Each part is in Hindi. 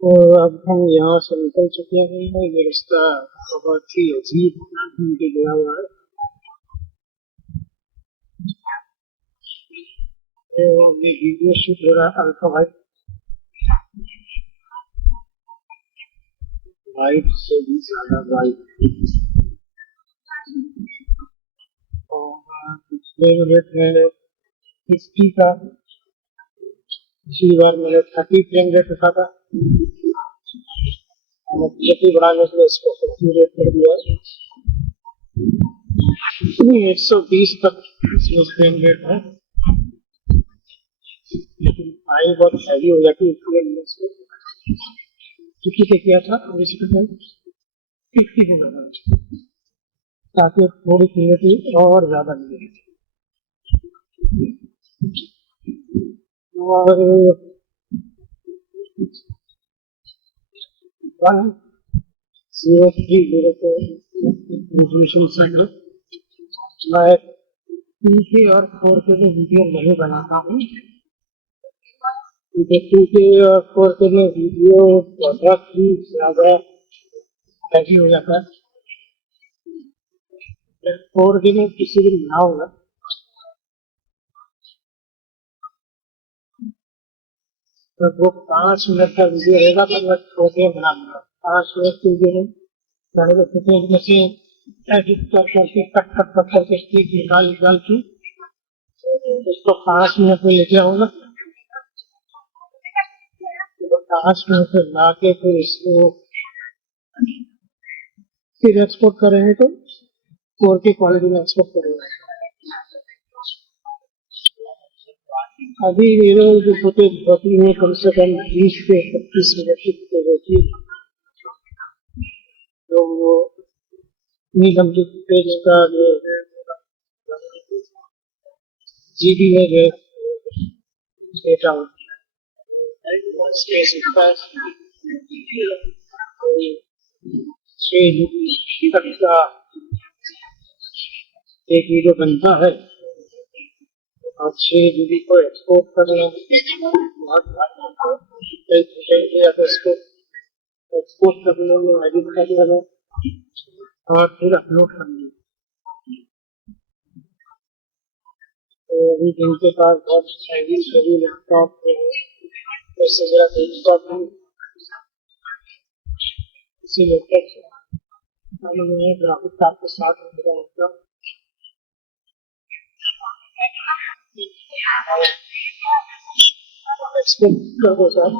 और अब हम यहाँ से निकल चुके हैं। ये रास्ता बहुत ही अजीब घूमके गया हुआ है। ये वीडियो शूट हो रहा है अल्फा वाइट से भी ज्यादा वाइट। और पिछले मिनट में 50 का, पिछली बार मैंने 30 फ्रेम रेट रखा था, गति बढ़ाने के लिए इसको 50 रेट कर दिया। 120 तक इसमें फ्रेम रेट है, लेकिन आई बहुत हैवी हो जाती है, इसलिए मैंने इसको 50 पे किया था और इसको 50 पे लगाया ताकि थोड़ी क्लियरिटी और ज्यादा मिले। और 1030 पे रिजोल्यूशन से मैं 2K और 4K में वीडियो नहीं बनाता हूँ, क्योंकि 2K और 4K में वीडियो बहुत ही ज्यादा हैवी हो जाता है। 4K में किसी दिन बनाऊंगा, तो वो 5 मिनट का वीडियो रहेगा, तो मैं 4K बना दूंगा। 5 मिनट के वीडियो में मैंने फुटेज में से एडिट कर करके कट कट कट करके क्लिप निकाल निकाल के उसको 5 मिनट में लेके आऊंगा। तो 5 मिनट में ला के फिर इसको फिर एक्सपोर्ट करेंगे, तो 4K क्वालिटी में एक्सपोर्ट करेंगे। अभी मेरे जो फुटेज बची है कम से कम 20 से 25 मिनट की फुटेज होती है, तो वो नीलम की फुटेज का जो है जीबी में जो डेटा होता है, 6 जीबी तक का एक वीडियो बनता है। और 6 जीबी को एक्सपोर्ट करना इसको एक्सपोर्ट करने में एडिट करने में और फिर अपलोड करने। तो अभी जिनके पास बहुत सही लैपटॉप है, उससे जरा डेस्कटॉप है, इसी लैपटॉप से ग्राफिक कार्ड के साथ होगा। एक्सपोर्ट कर दो सर।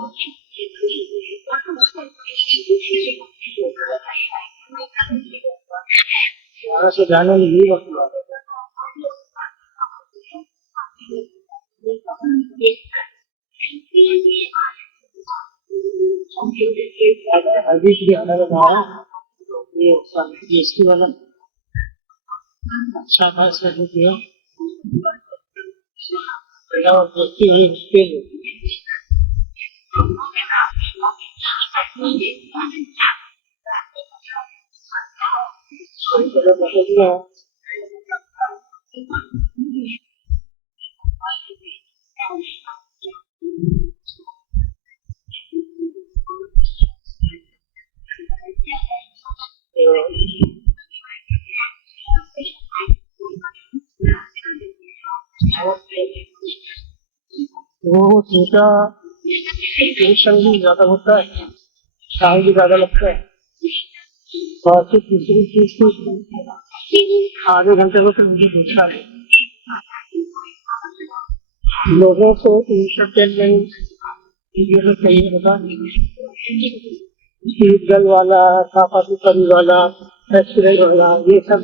यहाँ से जाने में यही वक्त लगा। अभी भी आने लगा ये इसकी वाला अच्छा खासा दिया देखती हुई मुश्किल वो चीज़ा टेंशन भी ज्यादा होता है, टाइम भी ज्यादा लगता है। और फिर दूसरी चीज को आधे घंटे में तो मुझे पूछा है लोगों को इंटरटेनमेंट वीडियो में चाहिए होता, गल वाला, साफा सुथरी वाला, एक्सीडेंट होना, ये सब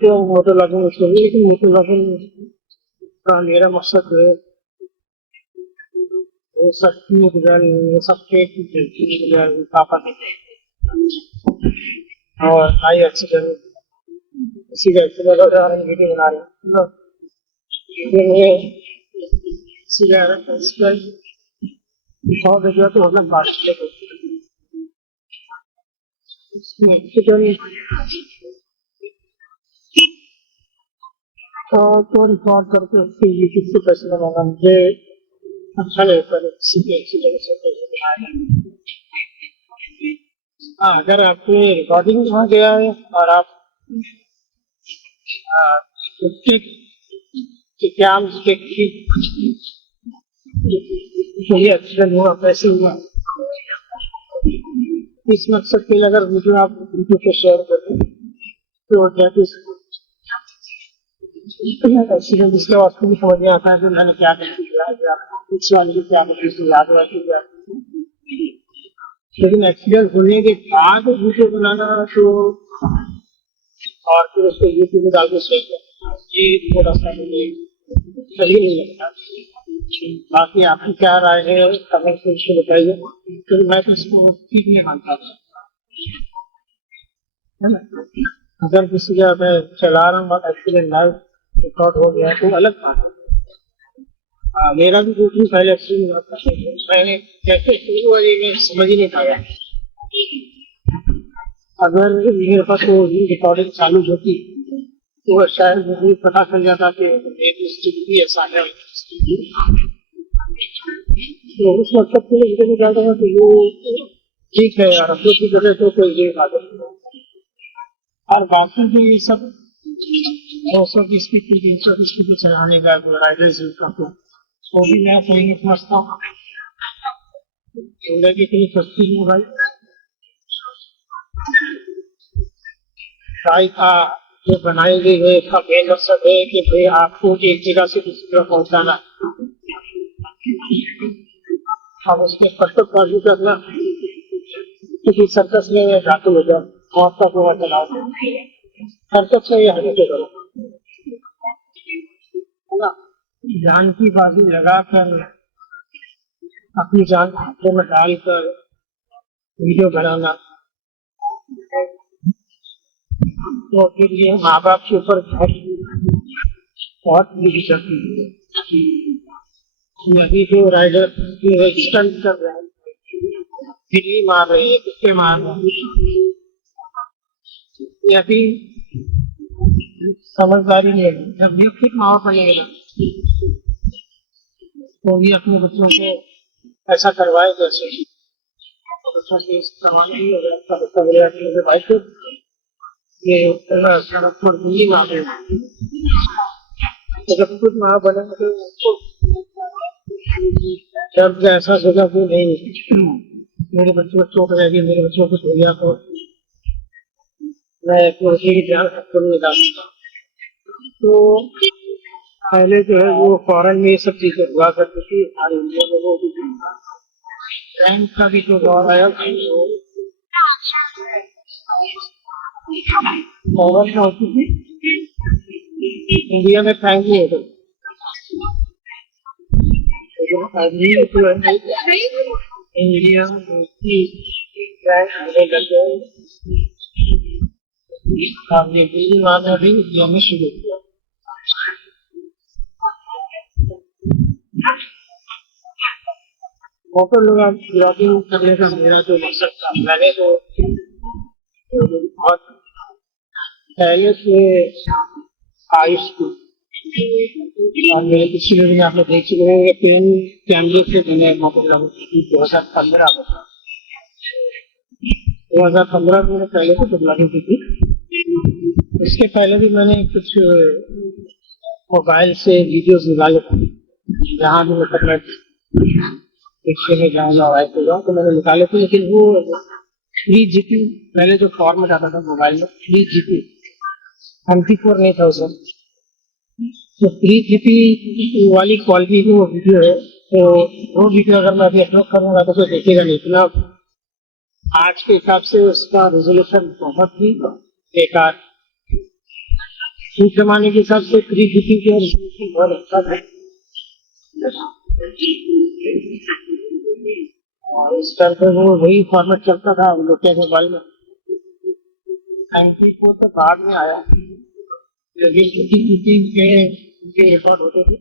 तो मोटर लॉगिंग चाहिए, लेकिन मोटर लॉगिंग का मेरा मकसद है ये सब ये सब फेक पापा और हाई एक्सीडेंट, किसी का एक्सीडेंट हो रहा है वीडियो बना रहे हैं, सीधा बहुत जगह तो हमें बात तो रिकॉर्ड करके उसके यूट्यूब से पैसे बनाना मुझे अच्छा लगता है, सीधे अच्छी जगह से पैसे बनाए। हाँ, अगर आपने रिकॉर्डिंग हो गया है और आप उसके क्या एक्सीडेंट हुआ, पैसे हुआ, इस मकसद के लिए अगर वीडियो आप यूट्यूब पे शेयर करते हैं तो एक्सीडेंट इसके बाद भी समझ में आता है कि मैंने क्या गलती किया है, पिछले वाले की क्या गलती याद हुआ कि क्या। लेकिन एक्सीडेंट होने के बाद वीडियो बनाना तो और फिर उसको यूट्यूब में डाल के शेयर करना, ये थोड़ा सा मुझे सही नहीं लगता। बाकी आपकी क्या राय है कमेंट सेक्शन में बताइए, क्योंकि मैं तो इसको ठीक नहीं मानता है ना। अगर किसी का मैं चला रहा हूँ और एक्सीडेंट लाइव रिकॉर्ड हो गया तो अलग बात है। मेरा भी कुछ भी पहले एक्सीडेंट हुआ था, मैंने कैसे शुरू हुआ ये मैं समझ ही नहीं पाया। अगर मेरे पास वो रिकॉर्डिंग चालू होती तो शायद मुझे पता चल जाता कि मेरी स्थिति भी ऐसा है। तो उस मकसद के लिए मुझे कहता हूँ कि वो ठीक है यार, अपने की जगह तो कोई ये बात नहीं। और बाकी जो ये सब 200 की स्पीड की 300 की स्पीड चलाने का राइडर्स वो भी मैं सही नहीं समझता हूँ। इतनी सस्ती नहीं भाई, गाय का जो बनाई गई है इसका मेन मकसद है कि भाई आपको एक जगह से दूसरी जगह पहुंचाना, अब उसके पत्थरबाजी करना क्योंकि सर्कस में धातु हो जाए और तक हुआ चलाओ, सर्कस में ये हरकतें करो है ना। जान की बाजी लगाकर अपनी जान हाथों में डालकर वीडियो बनाना, तो फिर ये माँ बाप के ऊपर बहुत बुरी चलती है। यही जो राइडर स्टंट कर रहे हैं, दिल्ली मार रहे हैं, किसके मार रहे हैं, यही समझदारी नहीं है। जब विकसित माहौल बनेगा तो भी अपने बच्चों को ऐसा करवाए जैसे बच्चों से करवाने ही होगा भाई को ये सड़क पर दिल्ली मार रहे हैं। तो जब खुद माँ बने तो उनको जब ऐसा सोचा कि नहीं मेरे बच्चों को चोट रहेगी, मेरे बच्चों को कुछ हो गया तो मैं उसी की ध्यान नहीं डालूंगा। तो पहले जो है वो फॉरेन में ये सब चीजें हुआ करती थी, हमारे इंडिया में वो बैंक का भी जो दौर आया वो फॉरेन में होती थी, इंडिया में बैंक नहीं होता। इंडिया हमने बिजली मारना भी इंडिया में शुरू किया। मोटर लॉगिंग करने का मेरा जो मकसद था, मैंने तो बहुत पहले से आयुष और मेरे पिछले में आपने देख चुके हैं पेन कैमरे से मैंने मोटर लॉगिंग की 2015 में। 2015 में मैंने पहले से लॉगिंग की थी। इसके पहले भी मैंने कुछ मोबाइल से वीडियोस निकाले थे, जहाँ भी मतलब पिक्चर में जाऊंगा वाइफ होगा तो मैंने निकाले थे, लेकिन वो 3GB पहले जो फॉर्मेट आता था मोबाइल में 3GB MP4 नहीं था उसमें, तो 3GB वाली क्वालिटी की वो वीडियो है। तो वो वीडियो अगर मैं अभी अपलोड करूंगा तो कोई देखेगा नहीं, इतना आज के हिसाब से उसका रेजोल्यूशन बहुत ही बेकार। उस जमाने के हिसाब से 3GP का रेजोल्यूशन बहुत अच्छा था। और इस टाइम पे वो वही फॉर्मेट चलता था नोकिया मोबाइल में। 94 तो बाद में आया, लेकिन 3GP के रिकॉर्ड होते थे।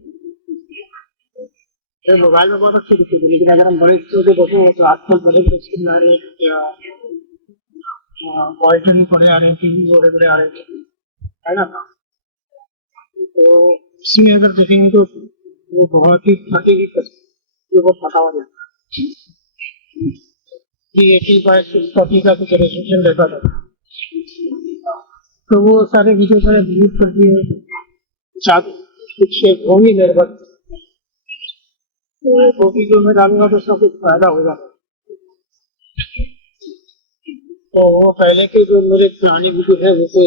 तो मोबाइल में बहुत अच्छी दिखती थी, लेकिन अगर हम बड़े स्क्रीन पे देखेंगे तो आजकल बड़े बड़े स्क्रीन आ रहे हैं, क्वालिटी भी बड़े आ रहे हैं, टीवी बड़े बड़े आ रहे हैं, है ना। तो इसमें अगर देखेंगे तो वो बहुत ही फटी हुई तस्वीर वो फटा हो जाता है। 80x640 का कुछ रेजोल्यूशन रहता था, तो वो सारे वीडियो मैंने डिलीट कर दिए। कुछ होंगे मेरे पास, तो वीडियो में डालूंगा तो सब कुछ फायदा हो जाता। तो वो पहले के जो मेरे पुरानी वीडियो है वैसे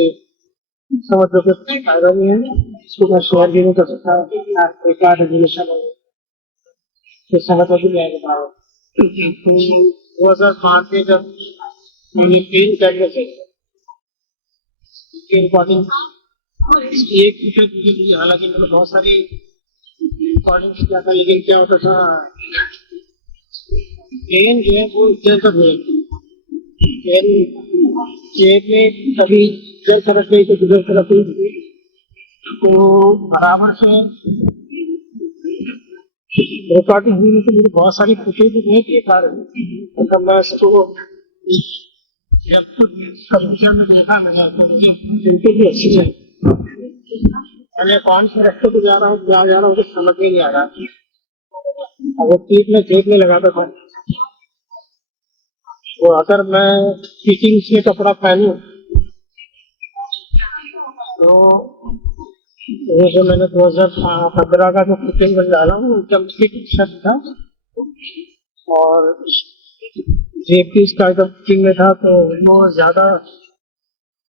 समझ लो कि फायदा नहीं है, इसको मैं शेयर भी नहीं कर सकता। बेकार रेजोल्यूशन है, तो समझ में भी नहीं आएगा। 2005 में जब मैंने प्रिंट करने से रिकॉर्डिंग एक वीडियो दी, हालांकि मैंने बहुत सारी रिकॉर्डिंग किया था, लेकिन क्या होता था ट्रेन जो है वो इधर तक नहीं, ट्रेन में कभी इधर तरफ गई तो किधर तरफ गई, तो बराबर से रिकॉर्डिंग हुई। तो मेरी बहुत सारी फुटेज नहीं बेकार है, मतलब मैं इसको जब कंप्यूटर में देखा मैंने तो मुझे बिल्कुल भी अच्छी है। मैंने कौन से रास्ते पे जा रहा हूँ, क्या जा रहा हूँ, कुछ समझ में नहीं आ रहा। अगर पीठ में जेब में लगाता था, तो अगर मैं फिटिंग से कपड़ा पहनूं तो वो जो मैंने 2015 का जो फिटिंग में डाला हूँ एकदम फिट शर्ट था, और जेब भी इसका एकदम फिटिंग में था, तो वो ज्यादा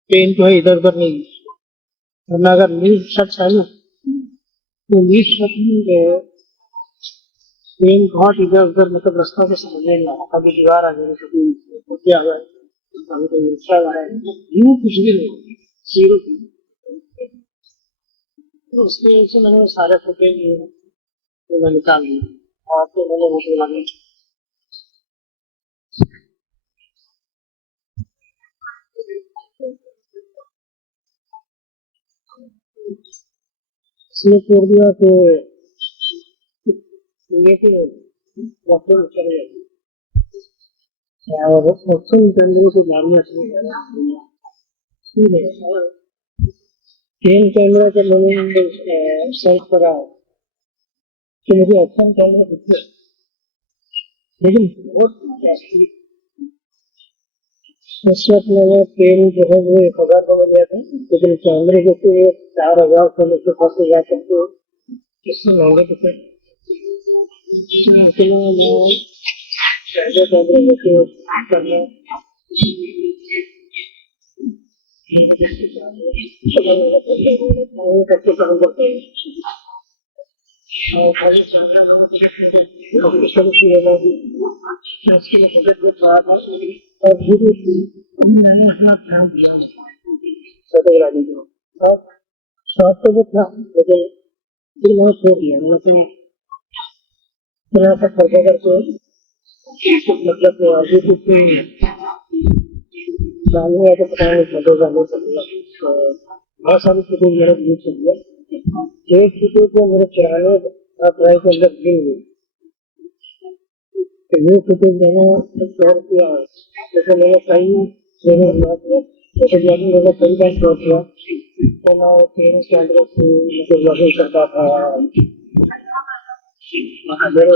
पेन जो है इधर उधर नहीं। वरना अगर नील शर्ट पहनूं तो नील शर्ट में पेन बहुत इधर उधर, मतलब रास्तों को समझ नहीं आ रहा। कभी दीवार आ गई, कभी क्या हुआ, कभी कोई रिक्शा आ रहा है, यूं कुछ भी नहीं, जीरो। तो उसकी वजह से मैंने सारे फुटेज तो मैं निकाल दी, और फिर मैंने वो लगा। इसमें छोड़ दिया तो ये तो डॉक्टर चले गए, और ऑप्शन करने को मारना चाहिए। तीन कैमरा का मैंने सर्च करा कि मुझे ऑप्शन कैमरा दिखे, लेकिन बहुत उस वक्त मैंने पेन जो है वो 1000 का मिल गया था, लेकिन कैमरे के तो 4000 से लेकर 50,000 तक तो इससे महंगे थे। इसलिए मैं पहले कैमरे में तो करना मैंने अपना ध्यान दिया फोटोग्राफी को, और शौक तो वो था, लेकिन फिर मैंने छोड़ दिया। मैंने खर्चा करके मतलब यूट्यूब पे डालने या तो पता नहीं लगेगा नहीं चलेगा। बहुत सारी फोटोज मेरे व्यू चाहिए, एक फोटो को मेरे 94 ट्राई के अंदर गिन हुई, तो ये फोटोज मैंने शेयर किया है। जैसे मैंने कई फोटोग्राफी मैंने कई बार शेयर किया, तो मैं ट्रेन के अंदर से फोटोग्राफी करता था, मेरे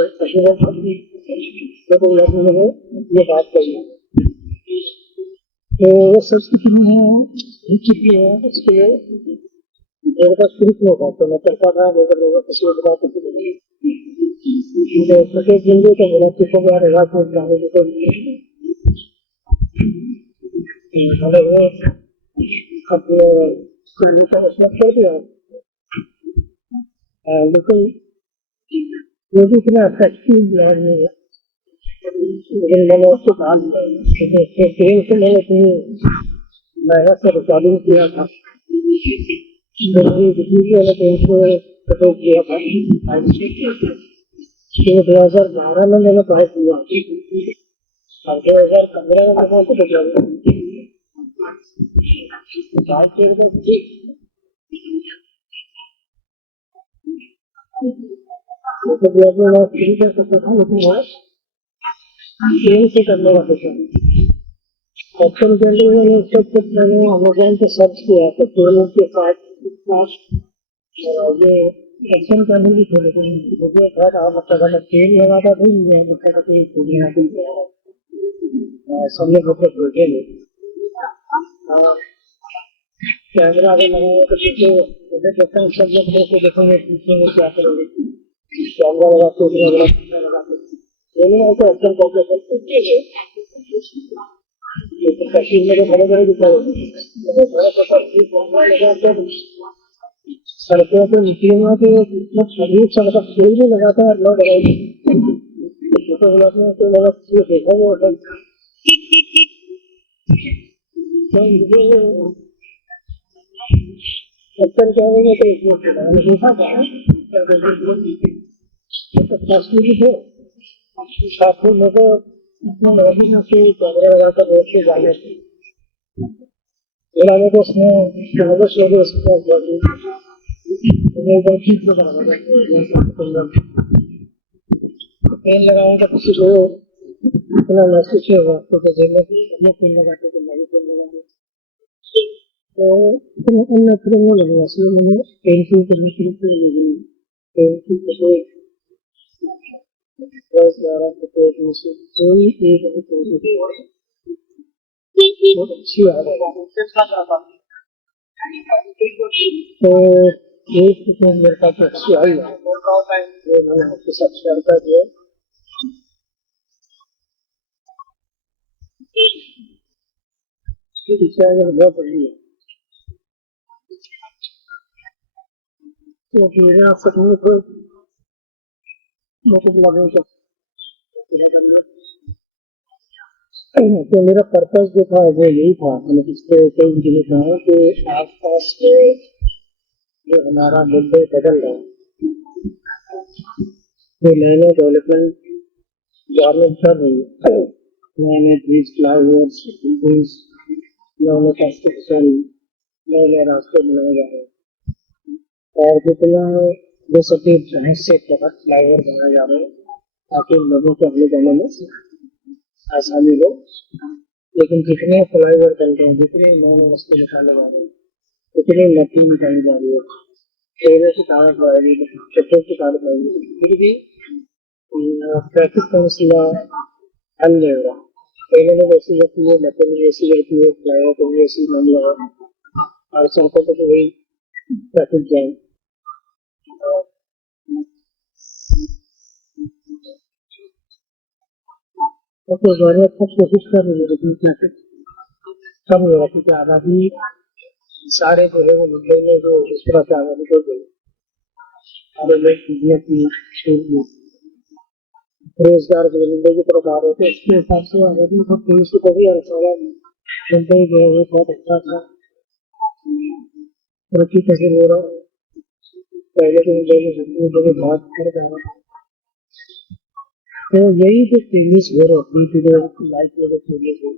फोटोग्राफी मैंने ये बात कही। तो वो संस्कृति में हो चुकी है, इसके लिए मेरे पास प्रूफ नहीं था, तो मैं करता था, लेकिन लोगों को किसी बात नहीं। प्रत्येक बिंदु तो मेरा किसी बार रात में जाने की कोई मैंने वो अपने छोड़ दिया, लेकिन वो भी इतना अट्रैक्टिव नहीं है। लेकिन मैंने उसको कहा ट्रेन से मैंने इतनी मेहनत से रिकॉर्डिंग किया था, मैंने ट्रेन से रिकॉर्ड किया था 2012 में मैंने पास किया, और 2015 में मैंने उसको कर सकता था, लेकिन वो ट्रेन से करने का सोचा। ऑप्शन के लिए मैंने मैंने अमेजोन पे सर्च किया तो ट्रेन के साथ ये एक्शन करने की थी, लेकिन मुझे बहुत मतलब मैं ट्रेन लगाता भी नहीं मतलब कि दुनिया की सबने मतलब भेजे नहीं कैमरा अगर लगाओ तो पीछे मुझे देखता हूँ सब लोग देख के देखेंगे पीछे में क्या करोगे, कैमरा लगाते लगाते मैंने ऐसे एक्शन करके कश्मीर में बड़े बड़े सड़कों पे निकलेगा तो मतलब शरीर से मतलब फूल भी लगाता है लोग फोटोग्राफी तो मतलब देखा वो एक्शन करेंगे तो देखा कश्मीरी थे काफी लोग अपने नदी में से कैमरा लगाकर रोड से जाने मेरा तो उसमें पेन लगाऊंगा किसी को इतना महसूस होगा तो पेन लगाते तो मैं पेन लगाऊंगा तो अन्य फिल्मों लगे इसलिए मैंने पेंसिल करनी शुरू कर दी। पेंसिल को 10-12 से कोई एक बहुत अच्छी आ रही तो एक मेरे पास अच्छी आई है मैंने आपके साथ शेयर कर दिया। बहुत बड़ी है तो मेरा सपने को मतलब तो मेरा पर्पज जो था वो यही था मैंने पिछले कई दिनों कहा कि आस पास के जो हमारा मुद्दे बदल रहे हैं जो नए नए डेवलपमेंट गवर्नमेंट कर रही है, नए नए ब्रिज फ्लाईओवर्स नए कंस्ट्रक्शन नए नए रास्ते बनाए जा रहे हैं और जितना जो सभी बहुत से फ्लाईओवर बनाए जा रहे हैं ताकि लोगों को आने जाने में आसानी हो, लेकिन जितने फ्लाईओवर चल रहे हैं जितने नए नए रास्ते निकाले जा रहे हैं उतनी नकली निकाली जा रही है, ट्रेनों की ताकत बढ़ेगी, ट्रकों की ताकत बढ़ेगी, फिर भी ट्रैफिक का मसला हल नहीं हो रहा। ट्रेनों में ऐसी रहती है, मेट्रो में ऐसी रहती है, फ्लाईओवर में ऐसी नहीं लगा और सड़कों पर तो वही ट्रैफिक जाम। तो गवर्नमेंट कुछ कोशिश कर रही है लेकिन ट्रैफिक कम हो रहा क्योंकि आबादी सारे जो है वो मुंबई में जो इस तरह से आबादी हो गई सारे लोग रोजगार के लिए मुंबई की तरफ आ रहे थे इसके हिसाब से आबादी बहुत तेजी से बढ़ी और सारा मुंबई जो है वो बहुत अच्छा था तरक्की कैसे हो रहा है। पहले तो मुंबई में बहुत फर्क आ रहा तो यही जो चेंजेस हो रहे हैं लाइफ में जो चेंजेस हो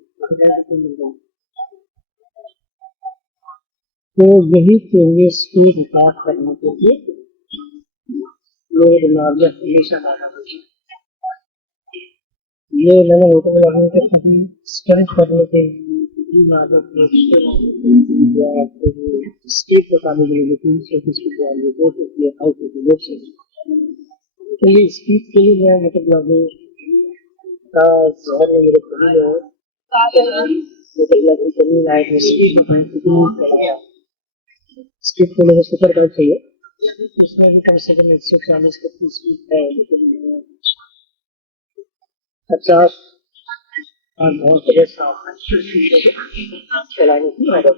तो यही चेंजेस को विकास करने के लिए मेरे दिमाग में हमेशा आता है ये मैंने होटल वालों के कभी स्टंट करने के स्टेट बताने के लिए तो ये स्पीच के लिए मैं मतलब लागू का शहर में मेरे कभी स्पीड को मुझे सुपर बाइक चाहिए उसमें भी कम से कम 140 का स्पीड है लेकिन 50 और बहुत चलाने की आदत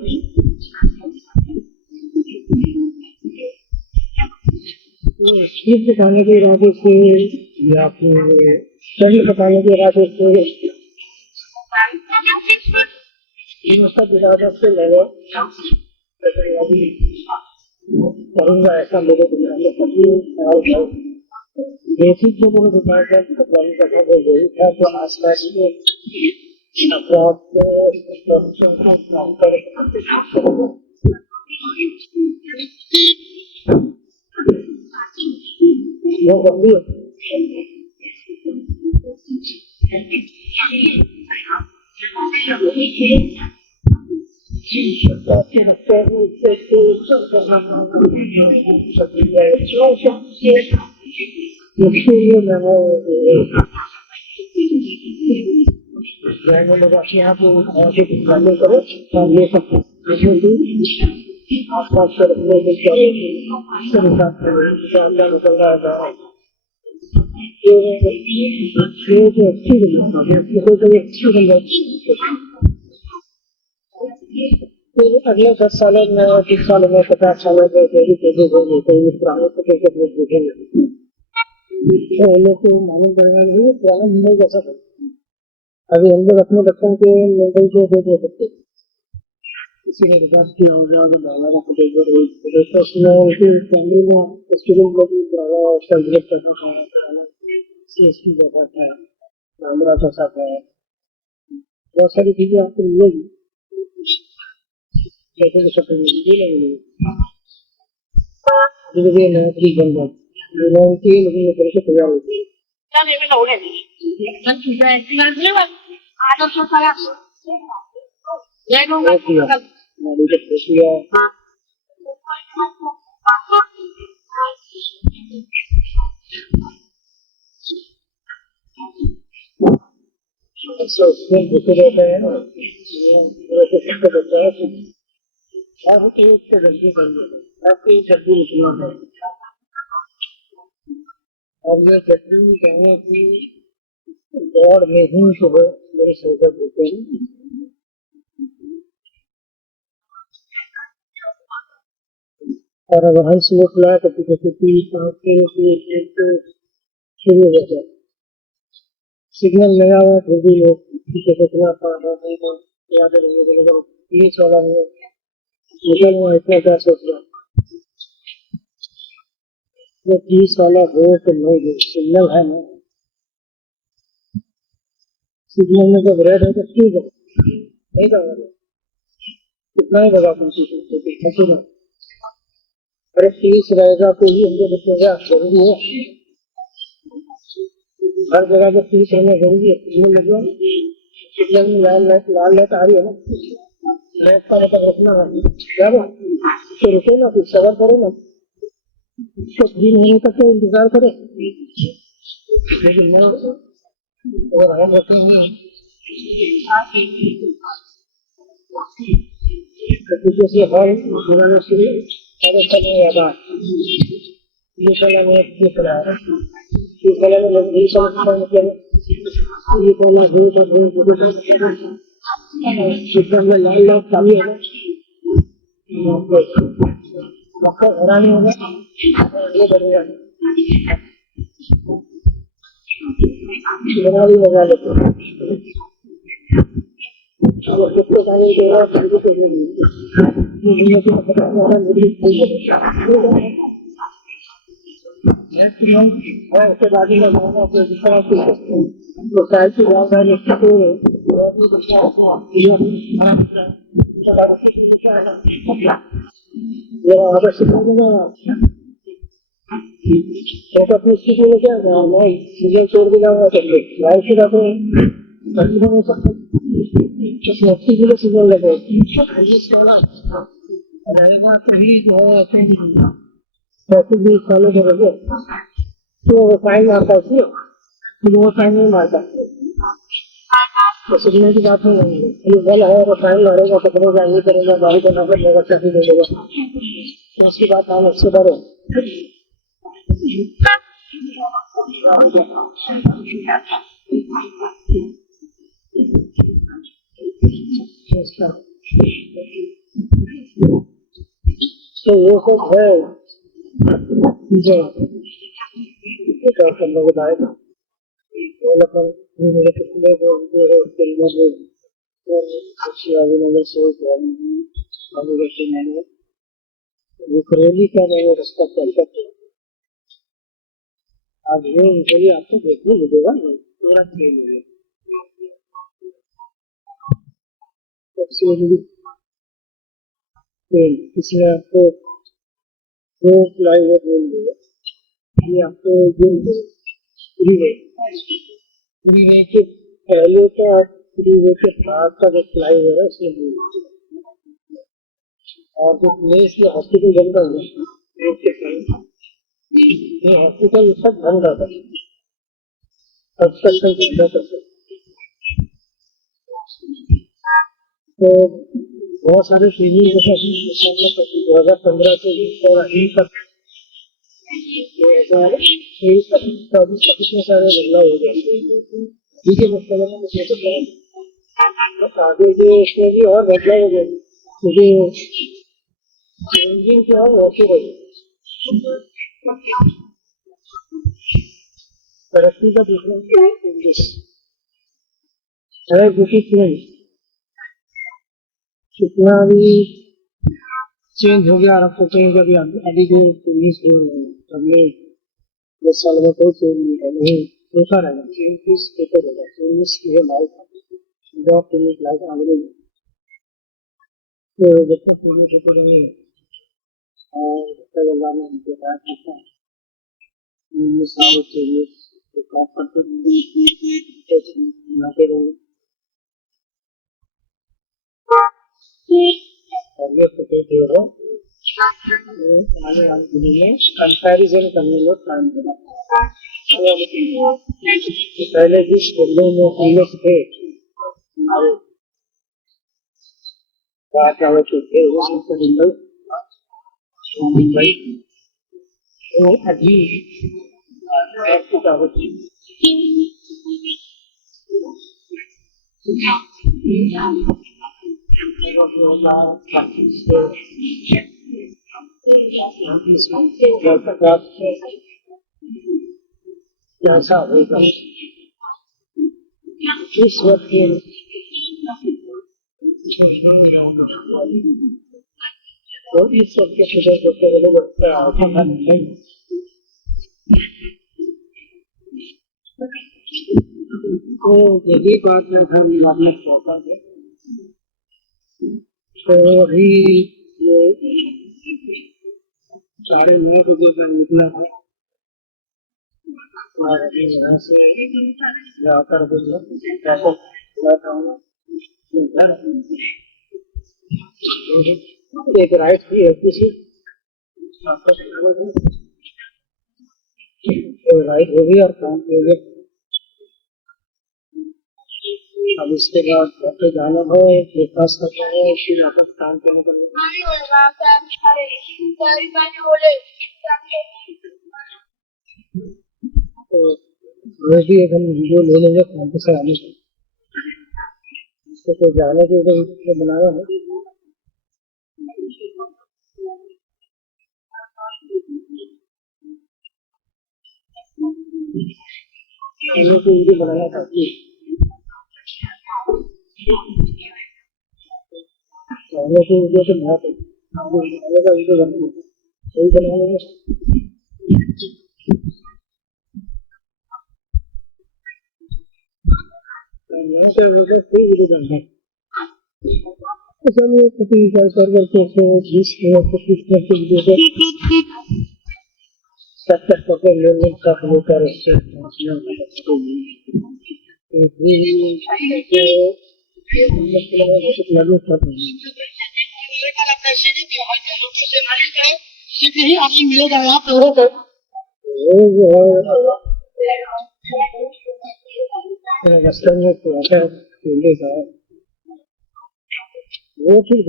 तो स्पीड बताने के इरादे से या फिर शरीर बताने के इरादे से इन सब इरादों से मैंने अभी करूँगा ऐसा मेरे दिमाग में सभी बेसिक जो मैंने बताया था प्लानिंग करना वो यही था तो आसपास में वो गंभीर मैंने लगा कि यहाँ पे करो ये सब आसपास निकल रहा है फिर अगले 10 सालों में 20 सालों में 50 सालों में तो लोग को मालूम पड़ेगा नहीं पुराना मुंबई कैसा था। अभी हम लोग अपने बच्चों के मुंबई को दे सकते किसी ने रिकॉर्ड किया होगा बांग्ला का फुटेज उसमें उनके कैमरे में स्टूडेंट लोग सेलिब्रेट करना था CSP जैसा था बांग्ला जैसा था बहुत सारी चीजें आपको मिलेगी जैसे कि सब मिलेगी धीरे-धीरे नौकरी बन जाती नौकरी लेकिन करके तैयार होती है रहता है ना हर एक से जल्दी बनने हर एक जल्दी लिखना है और मैं जल्दी कहने की दौड़ में ही जो है मेरे सहयोग देते हैं और अगर हम स्लोक लाए तो शुरू हो जाए सिग्नल लगा हुआ फिर भी लोग कितना याद रहेंगे पुलिस वाला है निकल हुआ इतना क्या सोच रहा वो पुलिस वाला हो तो नहीं सिग्नल है ना सिग्नल में जब रेड है तो ठीक है नहीं जाएगा कितना ही लगा अरे पुलिस रहेगा तो ही हमको बचेगा जरूरी है हर जगह पर पुलिस रहना जरूरी है सिग्नल लगे सिग्नल में लाल लाइट आ रही है ना लाइट का मतलब रखना है क्या तो रुके ना कुछ सवाल करो ना कुछ दिन होने तक तो इंतजार करे लेकिन मैं और हम रखे हैं जैसे हॉल बनाने से अरे करने वाला ये कला में ये कला है ये कला में लोग नहीं समझता मतलब ये कला हो जितना में लाल लाल चालू है ना मक्खर हरा नहीं होगा ये बढ़ेगा बना भी लगा लेते कितने पानी देगा उसके बाद ही लगाना तो साल की बात है सीजन छोड़ के जाऊंगा सीजन लगे रहेगा तो ही जो है ऐसे भी फॉलो करोगे तो वो फाइन मारता है वो फाइन नहीं मारता तो सीखने की बात नहीं है ये बल है वो फाइन मारेगा पकड़ेगा ये करेगा गाड़ी का नंबर लेगा चाबी दे देगा तो उसकी बात हम उससे डरे तो ये सब है कुछ और करने को लायक मेरे पिछले जो है फिल्मों में शिवाजी नगर से मैंने रुकरेली का मैंने रास्ता तय किया। आज ये रुकरेली आपको देखने मिलेगा पूरा ट्रेन है ट्रेन इसमें आपको दो फ्लाईओवर बोल देगा। ये आपको फ्रीवे के पहले का फ्रीवे के बाद का जो फ्लाईओवर है उसमें और जो प्लेस ये हॉस्पिटल बन रहा है ये हॉस्पिटल सब बन रहा था कंस्ट्रक्शन चल रहा था। तो बहुत सारे चीजें 2015 से 2023 तक इतने सारे बदलाव हो गए। ठीक है आगे जो उसमें भी और बदलाव हो गए क्योंकि चेंजिंग क्या है होती रही तरक्की का दूसरा इंग्लिश है कितना भी चेंज हो गया। आप सोचेंगे अभी अभी जो इंग्लिश अगले 10 साल में कोई चेंज नहीं है नहीं होता रहेगा चेंज होते रहेगा इंग्लिश की है लाइफ जॉब इंग्लिश लाइफ आगे तो जब तक इंग्लिश होते रहेंगे और जब तक अल्लाह ने उनके साथ रखा इंग्लिश सारे चेंजेस तो काम करते रहेंगे और ये तो आने वाले दिनों में कंपैरिजन करने में टाइम लगा। पहले जिस बंदे में हम लोग थे हमारे थे वो मुंबई तो अभी कैसा होगा इस वक्त तो इस वक्त के सुबह होते तो यही बात में हम वापस पहुंचा है तो अभी ये 9:30 बजे का निकला था और अभी यहाँ से जाकर एक राइड थी किसी राइड हो गई और काम हो गया। अब इसके बाद घर जाना है ब्रेकफास्ट करना है फिर वापस काम करना तो रोज भी एक हम वीडियो ले लेंगे कैंपस से आने से तो जाने के लिए बनाया है वीडियो बनाया था पहले से वीडियो तो बहुत का वीडियो बना सही बना लेंगे यहाँ से वीडियो कोई वीडियो बनना चलिए कभी करके 20 मिनट 25 मिनट के वीडियो से सक्सेस करके लेन का लेकर इससे मिलेगा वो ठीक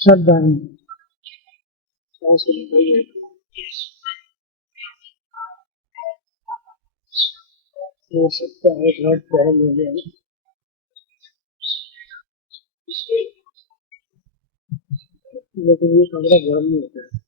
shut down हो सकता है बहुत गर्म हो गया है। लेकिन ये कमरा गर्म नहीं होता है।